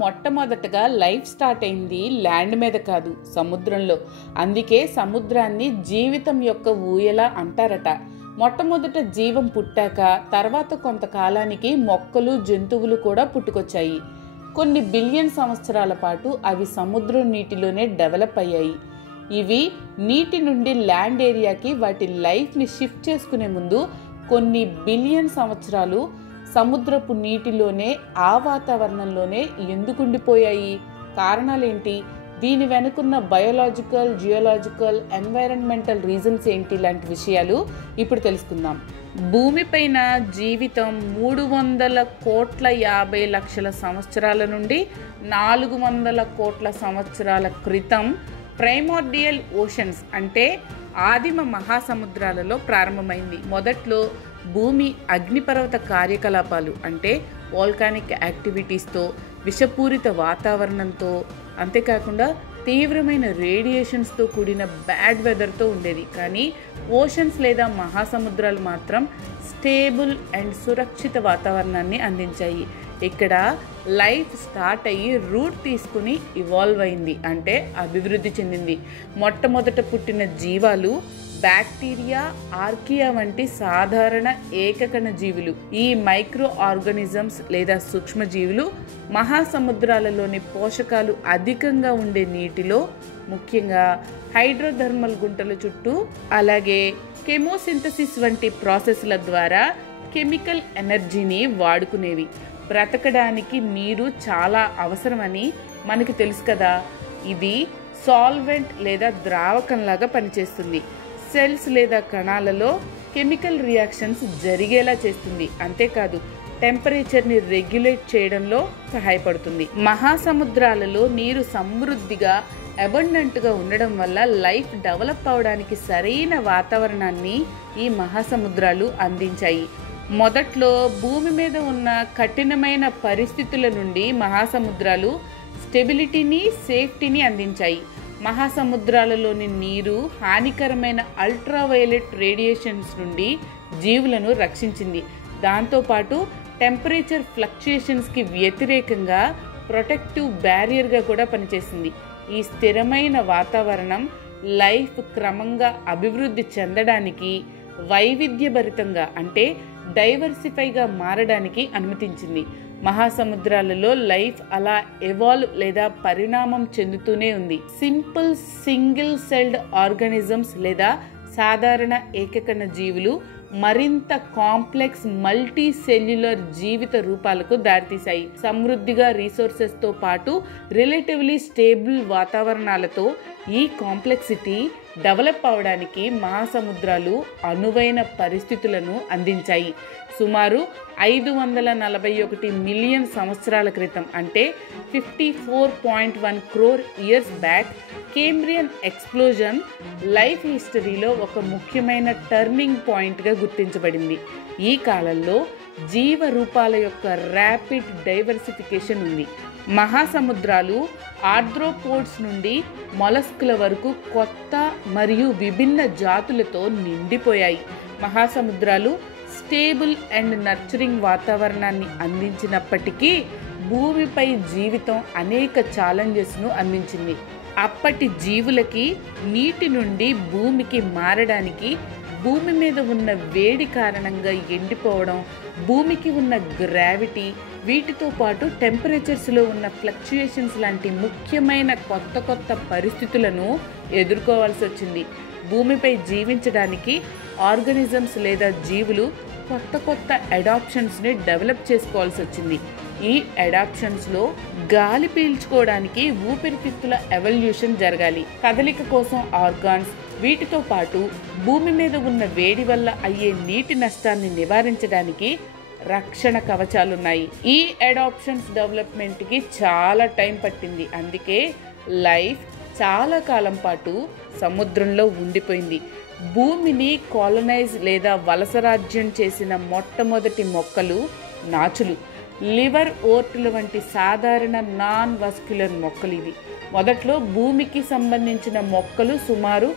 మొట్టమొదటగా life start అయింది land మీద కాదు, సముద్రంలో. అందుకే సముద్రాన్ని జీవితం యొక్క ఊయల అంటారట. మొట్టమొదట జీవం పుట్టాక తర్వాత కొంతకాలానికి మొక్కలు, జంతువులు కూడా పుట్టుకొచ్చాయి. కొన్ని బిలియన్ సంవత్సరాల పాటు అవి సముద్రం నీటిలోనే డెవలప్ అయ్యాయి. ఇవి నీటి నుండి ల్యాండ్ ఏరియాకి వాటి లైఫ్ని షిఫ్ట్ చేసుకునే ముందు కొన్ని బిలియన్ సంవత్సరాలు సముద్రపు నీటిలోనే, ఆ వాతావరణంలోనే ఎందుకుండిపోయాయి? కారణాలేంటి? దీని వెనుకున్న బయోలాజికల్, జియోలాజికల్, ఎన్వైరన్మెంటల్ రీజన్స్ ఏంటి? లాంటి విషయాలు ఇప్పుడు తెలుసుకుందాం. భూమిపైన జీవితం 350,50,00,000 సంవత్సరాల నుండి 400 కోట్ల సంవత్సరాల క్రితం ప్రైమోర్డియల్ ఓషన్స్ అంటే ఆదిమ మహాసముద్రాలలో ప్రారంభమైంది. మొదట్లో భూమి అగ్నిపర్వత కార్యకలాపాలు అంటే వోల్కానిక్ యాక్టివిటీస్తో, విషపూరిత వాతావరణంతో, అంతేకాకుండా తీవ్రమైన రేడియేషన్స్తో కూడిన బ్యాడ్ వెదర్తో ఉండేది. కానీ ఓషన్స్ లేదా మహాసముద్రాలు మాత్రం స్టేబుల్ అండ్ సురక్షిత వాతావరణాన్ని అందించాయి. ఇక్కడ లైఫ్ స్టార్ట్ అయ్యి రూట్ తీసుకుని ఇవాల్వ్ అయింది, అంటే అభివృద్ధి చెందింది. మొట్టమొదట పుట్టిన జీవాలు బ్యాక్టీరియా, ఆర్కియా వంటి సాధారణ ఏకకణ జీవులు. ఈ మైక్రో ఆర్గానిజమ్స్ లేదా సూక్ష్మజీవులు మహాసముద్రాలలోని పోషకాలు అధికంగా ఉండే నీటిలో, ముఖ్యంగా హైడ్రోథర్మల్ గుంటల చుట్టూ, అలాగే కెమోసింథసిస్ వంటి ప్రాసెస్ల ద్వారా కెమికల్ ఎనర్జీని వాడుకునేవి. బ్రతకడానికి నీరు చాలా అవసరమని మనకి తెలుసు కదా. ఇది సాల్వెంట్ లేదా ద్రావకంలాగా పనిచేస్తుంది. సెల్స్ లేదా కణాలలో కెమికల్ రియాక్షన్స్ జరిగేలా చేస్తుంది. అంతేకాదు టెంపరేచర్ని రెగ్యులేట్ చేయడంలో సహాయపడుతుంది. మహాసముద్రాలలో నీరు సమృద్ధిగా, అబండెంట్గా ఉండడం వల్ల లైఫ్ డెవలప్ అవడానికి సరైన వాతావరణాన్ని ఈ మహాసముద్రాలు అందించాయి. మొదట్లో భూమి మీద ఉన్న కఠినమైన పరిస్థితుల నుండి మహాసముద్రాలు స్టెబిలిటీని, సేఫ్టీని అందించాయి. మహాసముద్రాలలోని నీరు హానికరమైన అల్ట్రావైలెట్ రేడియేషన్స్ నుండి జీవులను రక్షించింది. దాంతోపాటు టెంపరేచర్ ఫ్లక్చుయేషన్స్కి వ్యతిరేకంగా ప్రొటెక్టివ్ బ్యారియర్గా కూడా పనిచేసింది. ఈ స్థిరమైన వాతావరణం లైఫ్ క్రమంగా అభివృద్ధి చెందడానికి, వైవిధ్యభరితంగా అంటే డైవర్సిఫైగా మారడానికి అనుమతించింది. మహాసముద్రాలలో లైఫ్ అలా ఎవాల్వ్ లేదా పరిణామం చెందుతూనే ఉంది. సింపుల్ సింగిల్ సెల్డ్ ఆర్గానిజమ్స్ లేదా సాధారణ ఏకకణ జీవులు మరింత కాంప్లెక్స్ మల్టీ సెల్యులర్ జీవిత రూపాలకు దారితీశాయి. సమృద్ధిగా రిసోర్సెస్తో పాటు రిలేటివ్లీ స్టేబుల్ వాతావరణాలతో ఈ కాంప్లెక్సిటీ డెవలప్ అవడానికి మహాసముద్రాలు అనువైన పరిస్థితులను అందించాయి. సుమారు 541 మిలియన్ సంవత్సరాల క్రితం అంటే 54.1 crore years back Cambrian explosion life హిస్టరీలో ఒక ముఖ్యమైన టర్నింగ్ పాయింట్గా గుర్తించబడింది. ఈ కాలంలో జీవ రూపాల యొక్క ర్యాపిడ్ డైవర్సిఫికేషన్ ఉంది. మహాసముద్రాలు ఆర్థ్రోపోడ్స్ నుండి మొలస్కుల వరకు కొత్త మరియు విభిన్న జాతులతో నిండిపోయాయి. మహాసముద్రాలు స్టేబుల్ అండ్ నర్చరింగ్ వాతావరణాన్ని అందించినప్పటికీ భూమిపై జీవితం అనేక ఛాలెంజెస్ను అందించింది. అప్పటి జీవులకి నీటి నుండి భూమికి మారడానికి భూమి మీద ఉన్న వేడి కారణంగా ఎండిపోవడం, భూమికి ఉన్న గ్రావిటీ, వీటితో పాటు టెంపరేచర్స్లో ఉన్న ఫ్లక్చుయేషన్స్ లాంటి ముఖ్యమైన కొత్త పరిస్థితులను ఎదుర్కోవాల్సి వచ్చింది. భూమిపై జీవించడానికి ఆర్గానిజమ్స్ లేదా జీవులు కొత్త అడాప్షన్స్ని డెవలప్ చేసుకోవాల్సి వచ్చింది. ఈ అడాప్షన్స్లో గాలి పీల్చుకోవడానికి ఊపిరితిత్తుల ఎవల్యూషన్ జరగాలి. కదలిక కోసం ఆర్గాన్స్, వీటితో పాటు భూమి మీద ఉన్న వేడి వల్ల అయ్యే నీటి నష్టాన్ని నివారించడానికి రక్షణ కవచాలున్నాయి. ఈ అడాప్షన్స్ డెవలప్మెంట్కి చాలా టైం పట్టింది. అందుకే లైఫ్ చాలా కాలం పాటు సముద్రంలో ఉండిపోయింది. భూమిని కాలనైజ్ లేదా వలసరాజ్యం చేసిన మొట్టమొదటి మొక్కలు నాచులు, లివర్ ఓర్టుల వంటి సాధారణ నాన్ వస్క్యులర్ మొక్కలు. ఇవి మొదట్లో భూమికి సంబంధించిన మొక్కలు సుమారు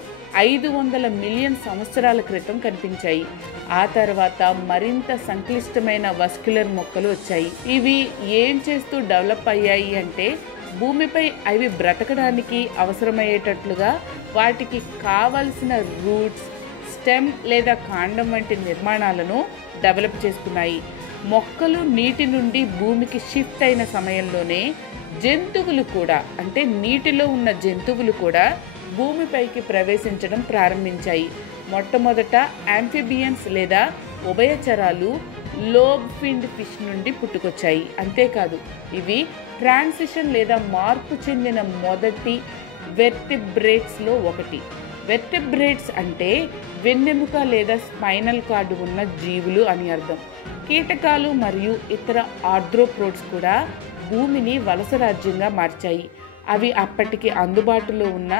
500 మిలియన్ సంవత్సరాల క్రితం కనిపించాయి. ఆ తర్వాత మరింత సంక్లిష్టమైన వస్క్యులర్ మొక్కలు వచ్చాయి. ఇవి ఏం చేస్తూ డెవలప్ అయ్యాయి అంటే భూమిపై అవి బ్రతకడానికి అవసరమయ్యేటట్లుగా వాటికి కావలసిన రూట్స్, స్టెమ్ లేదా కాండం వంటి నిర్మాణాలను డెవలప్ చేసుకున్నాయి. మొక్కలు నీటి నుండి భూమికి షిఫ్ట్ అయిన సమయంలోనే జంతువులు కూడా, అంటే నీటిలో ఉన్న జంతువులు కూడా భూమిపైకి ప్రవేశించడం ప్రారంభించాయి. మొట్టమొదట యాంఫిబియన్స్ లేదా ఉభయచరాలు లోబ్ ఫిన్డ్ ఫిష్ నుండి పుట్టుకొచ్చాయి. అంతేకాదు ఇవి ట్రాన్సిషన్ లేదా మార్పు చెందిన మొదటి వెర్టిబ్రేట్స్లో ఒకటి. వెర్టిబ్రేట్స్ అంటే వెన్నెముక లేదా స్పైనల్ కార్డు ఉన్న జీవులు అని అర్థం. కీటకాలు మరియు ఇతర ఆర్థ్రోపోడ్స్ కూడా భూమిని వలస రాజ్యంగా మార్చాయి. అవి అప్పటికి అందుబాటులో ఉన్న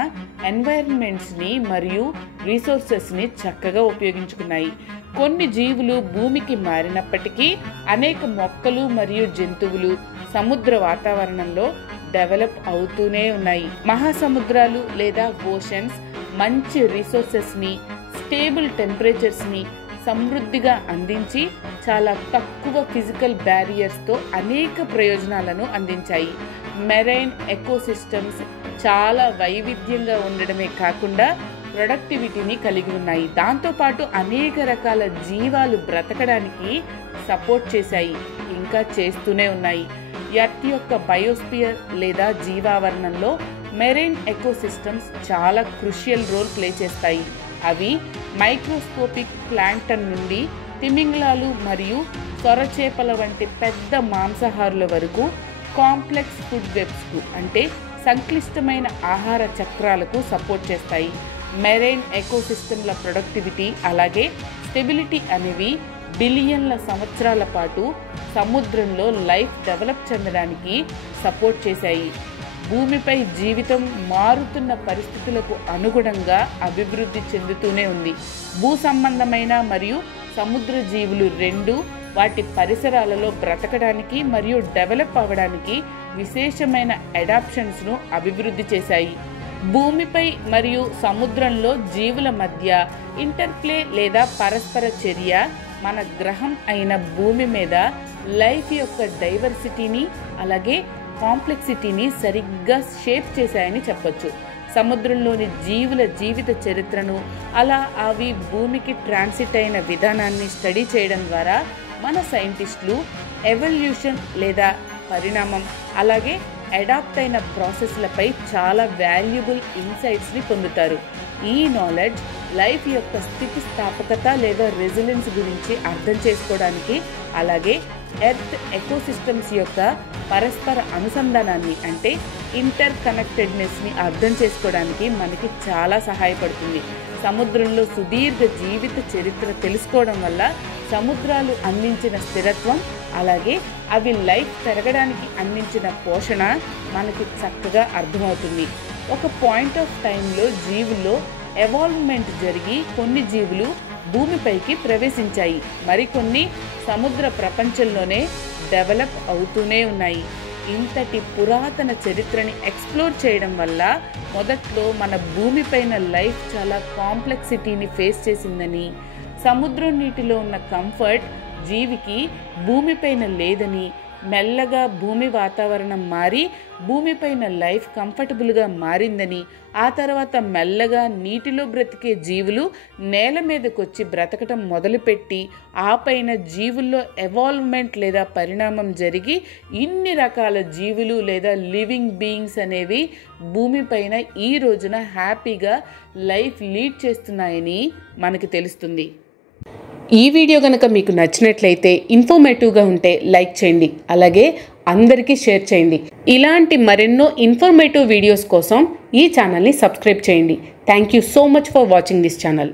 ఎన్వైరన్మెంట్స్ని మరియు రీసోర్సెస్ని చక్కగా ఉపయోగించుకున్నాయి. కొన్ని జీవులు భూమికి మారినప్పటికీ అనేక మొక్కలు మరియు జంతువులు సముద్ర వాతావరణంలో డెవలప్ అవుతూనే ఉన్నాయి. మహాసముద్రాలు లేదా ఓషన్స్ మంచి రిసోర్సెస్ని, స్టేబుల్ టెంపరేచర్స్ని సమృద్ధిగా అందించి చాలా తక్కువ ఫిజికల్ బ్యారియర్స్తో అనేక ప్రయోజనాలను అందించాయి. మెరైన్ ఎకోసిస్టమ్స్ చాలా వైవిధ్యంగా ఉండడమే కాకుండా ప్రొడక్టివిటీని కలిగి ఉన్నాయి. దాంతోపాటు అనేక రకాల జీవాలు బ్రతకడానికి సపోర్ట్ చేశాయి, ఇంకా చేస్తూనే ఉన్నాయి. ఎర్త్ యొక్క బయోస్పియర్ లేదా జీవావరణంలో మెరైన్ ఎకోసిస్టమ్స్ చాలా క్రూషియల్ రోల్ ప్లే చేస్తాయి. అవి మైక్రోస్కోపిక్ ప్లాంక్టన్ నుండి తిమింగలాలు మరియు సొరచేపల వంటి పెద్ద మాంసాహారుల వరకు కాంప్లెక్స్ ఫుడ్ వెబ్స్కు, అంటే సంక్లిష్టమైన ఆహార చక్రాలకు సపోర్ట్ చేస్తాయి. మెరైన్ ఎకోసిస్టమ్ల ప్రొడక్టివిటీ అలాగే స్టెబిలిటీ అనేవి బిలియన్ల సంవత్సరాల పాటు సముద్రంలో లైఫ్ డెవలప్ చెందడానికి సపోర్ట్ చేశాయి. భూమిపై జీవితం మారుతున్న పరిస్థితులకు అనుగుణంగా అభివృద్ధి చెందుతూనే ఉంది. భూ సంబంధమైన మరియు సముద్ర జీవులు రెండూ వాటి పరిసరాలలో బ్రతకడానికి మరియు డెవలప్ అవ్వడానికి విశేషమైన అడాప్షన్స్ను అభివృద్ధి చేశాయి. భూమిపై మరియు సముద్రంలో జీవుల మధ్య ఇంటర్ప్లే లేదా పరస్పర చర్య మన గ్రహం అయిన భూమి మీద లైఫ్ యొక్క డైవర్సిటీని అలాగే కాంప్లెక్సిటీని సరిగ్గా షేప్ చేశాయని చెప్పొచ్చు. సముద్రంలోని జీవుల జీవిత చరిత్రను, అలా అవి భూమికి ట్రాన్సిట్ అయిన విధానాన్ని స్టడీ చేయడం ద్వారా మన సైంటిస్టులు ఎవల్యూషన్ లేదా పరిణామం అలాగే అడాప్ట్ అయిన ప్రాసెస్లపై చాలా వాల్యుబుల్ ఇన్సైట్స్ని పొందుతారు. ఈ నాలెడ్జ్ లైఫ్ యొక్క స్థితిస్థాపకత లేదా రెసిలెన్స్ గురించి అర్థం చేసుకోవడానికి అలాగే ఎర్త్ ఎకోసిస్టమ్స్ యొక్క పరస్పర అనుసంధానాన్ని, అంటే ఇంటర్ కనెక్టెడ్నెస్ని అర్థం చేసుకోవడానికి మనకి చాలా సహాయపడుతుంది. సముద్రంలో సుదీర్ఘ జీవిత చరిత్ర తెలుసుకోవడం వల్ల సముద్రాలు అందించిన స్థిరత్వం అలాగే అవి లైఫ్ పెరగడానికి అందించిన పోషణ మనకి చక్కగా అర్థమవుతుంది. ఒక పాయింట్ ఆఫ్ టైంలో జీవుల్లో ఎవాల్వ్మెంట్ జరిగి కొన్ని జీవులు భూమిపైకి ప్రవేశించాయి, మరికొన్ని సముద్ర ప్రపంచంలోనే డెవలప్ అవుతూనే ఉన్నాయి. ఇంతటి పురాతన చరిత్రని ఎక్స్ప్లోర్ చేయడం వల్ల మొదట్లో మన భూమిపైన లైఫ్ చాలా కాంప్లెక్సిటీని ఫేస్ చేసిందని, సముద్రం నీటిలో ఉన్న కంఫర్ట్ జీవికి భూమిపైన లేదని, మెల్లగా భూమి వాతావరణం మారి భూమిపైన లైఫ్ కంఫర్టబుల్గా మారిందని, ఆ తర్వాత మెల్లగా నీటిలో బ్రతికే జీవులు నేల మీదకి వచ్చి బ్రతకటం మొదలుపెట్టి ఆ పైన జీవుల్లో ఎవాల్వ్మెంట్ లేదా పరిణామం జరిగి ఇన్ని రకాల జీవులు లేదా లివింగ్ బీయింగ్స్ అనేవి భూమిపైన ఈ రోజున హ్యాపీగా లైఫ్ లీడ్ చేస్తున్నాయని మనకి తెలుస్తుంది. ఈ వీడియో కనుక మీకు నచ్చినట్లయితే, ఇన్ఫర్మేటివ్గా ఉంటే లైక్ చేయండి, అలాగే అందరికీ షేర్ చేయండి. ఇలాంటి మరెన్నో ఇన్ఫర్మేటివ్ వీడియోస్ కోసం ఈ ఛానల్ని సబ్స్క్రైబ్ చేయండి. Thank you so much for watching this channel.